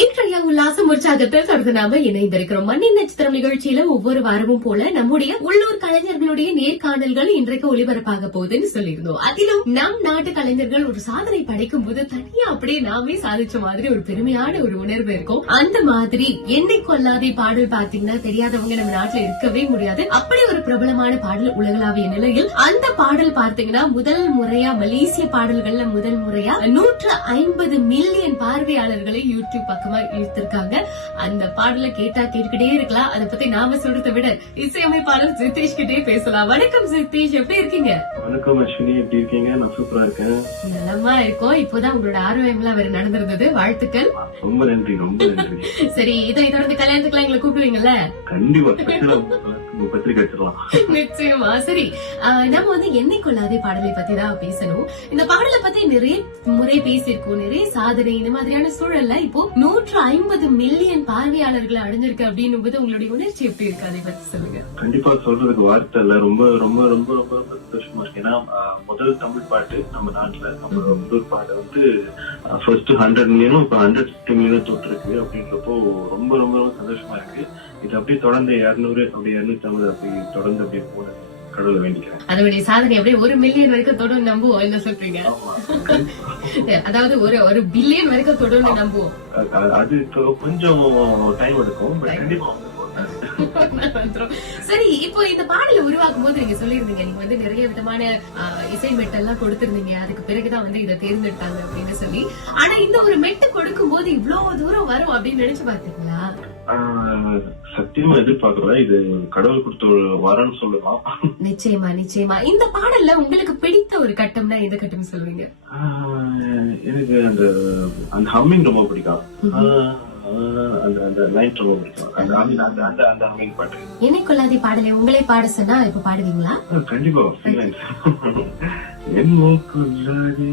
இன்றைய உல்லாசம் உற்சாகத்தில் தொடர்ந்து நாம இணைந்திருக்கிறோம். மண்ணின் நட்சத்திரம் நிகழ்ச்சியில ஒவ்வொரு வாரமும் போல நம்முடைய உள்ளூர் கலைஞர்களுடைய நேர்காணல்கள் இன்றைக்கு ஒளிபரப்பாக போகுதுன்னு சொல்லியிருந்தோம். அதிலும் நம் நாட்டு கலைஞர்கள் ஒரு சாதனை படைக்கும் போது தனியா அப்படியே நாமே சாதிச்ச மாதிரி ஒரு பெருமையான ஒரு உணர்வு இருக்கும். அந்த மாதிரி என்னை கொல்லாதே பாடல் பாத்தீங்கன்னா தெரியாதவங்க நம்ம நாட்டுல இருக்கவே முடியாது. அப்படி ஒரு பிரபலமான பாடல் உலகளாவிய நிலையில் அந்த பாடல் பார்த்தீங்கன்னா முதல் முறையா மலேசிய பாடல்கள்ல முதல் முறையா 150 மில்லியன் பார்வையாளர்களை யூடியூப் பக்கமா இழுத்திருக்காங்க. அந்த பாடலை கேட்டா கேட்டுக்கிட்டே இருக்கலாம். அதை பத்தி நாம சொல்றதை விட இசையமைப்பாளர் சித்தேஷ் கிட்டே பேசலாம். வணக்கம் சித்தேஷ், எப்படி இருக்கீங்க? வணக்கம் அஸ்வினி, எப்படி இருக்கீங்க? நான் சூப்பரா இருக்கேன். நலமா இருக்கோம். இப்போதான் உங்களோட ஆர்வம் எல்லாம் வேற நடந்திருந்தது. வாழ்த்துக்கள். ரொம்ப நன்றி, ரொம்ப நன்றி. சரி, இதை தொடர்ந்து கல்யாணத்துக்குலாம் எங்களை கூப்பிடுவீங்கல்ல? கண்டிப்பா பத்திரிக்கை வச்சிடலாம். நிச்சயமா. சரி, நம்ம வந்து என்னை கொள்ளாதே பாடலை பத்தி தான் பேசணும். இந்த பாடலை பத்தி நிறைய முறை பேசியிருக்கோம். நிறைய சாதனை இந்த மாதிரியான சூழல்ல இப்போ 150 மில்லியன் பார்வையாளர்களை அடைஞ்சிருக்கு அப்படின்னும் போது உங்களுடைய உணர்ச்சி எப்படி இருக்கு? அதை பத்தி சொல்லுங்க. கண்டிப்பா சொல்றதுக்கு வார்த்தை இல்ல. ரொம்ப ரொம்ப ரொம்ப ரொம்ப சந்தோஷமா இருக்கு. ஏன்னா முதல் தமிழ் பாட்டு நம்ம நாட்டுல, நம்ம உள்ளூர் பாட்டு வந்து ஃபர்ஸ்ட் 100 மில்லியனும் இப்ப 150 மில்லியனும் தொட்டிருக்கு. அப்படின்றப்போ ரொம்ப ரொம்ப ரொம்ப சந்தோஷமா இருக்கு. இது அப்படியே தொடர்ந்து 200 அப்படி 250 அப்படி தொடர்ந்து அப்படியே போன கடவுளை வேண்டிக்கிறேன். அதனுடைய சாதனை அப்படியே 1 மில்லியன் வரைக்கும் தொடர்ந்து நம்புவோம். என்ன சொல்றீங்க? அதாவது ஒரு பில்லியன் வரைக்கும் தொடர்ந்து நம்புவோம். அது கொஞ்சம் டைம் எடுக்கும். கண்டிப்பா. சரி, இப்போ இந்த பாடலை உருவாக்கும் போது நீங்க சொல்லிருந்தீங்க, நீங்க வந்து நிறைய விதமான இசை மெட்டெல்லாம் கொடுத்திருந்தீங்க. அதுக்கு பிறகுதான் வந்து இதை தேர்ந்தெடுத்தாங்க அப்படின்னு சொல்லி. ஆனா இந்த ஒரு மெட்டு கொடுக்கும் போது இவ்வளவு தூரம் வரும் அப்படின்னு நினைச்சு பாத்தீங்களா? சத்தியமா எதிர்பார்க்கல. இது கடவுள் கொடுத்த ஒரு வரன்னு சொல்லலாம். நிச்சயமா நிச்சயமா. இந்த பாடல்ல உங்களுக்கு பிடித்த ஒரு கட்டம்னா எந்த கட்டம் சொல்லுவீங்க? எனக்கு அந்த ஹம்மிங் ரொம்ப பிடிக்கும். அந்த லைன் ரொம்ப பிடிக்கும். அந்த ஹம்மிங் பாட்டு. என்னை கொள்ளாதே பாடலை உங்களை பாட சொன்னா இப்ப பாடுவீங்களா? கண்டிப்பா. என்னை கொள்ளாதே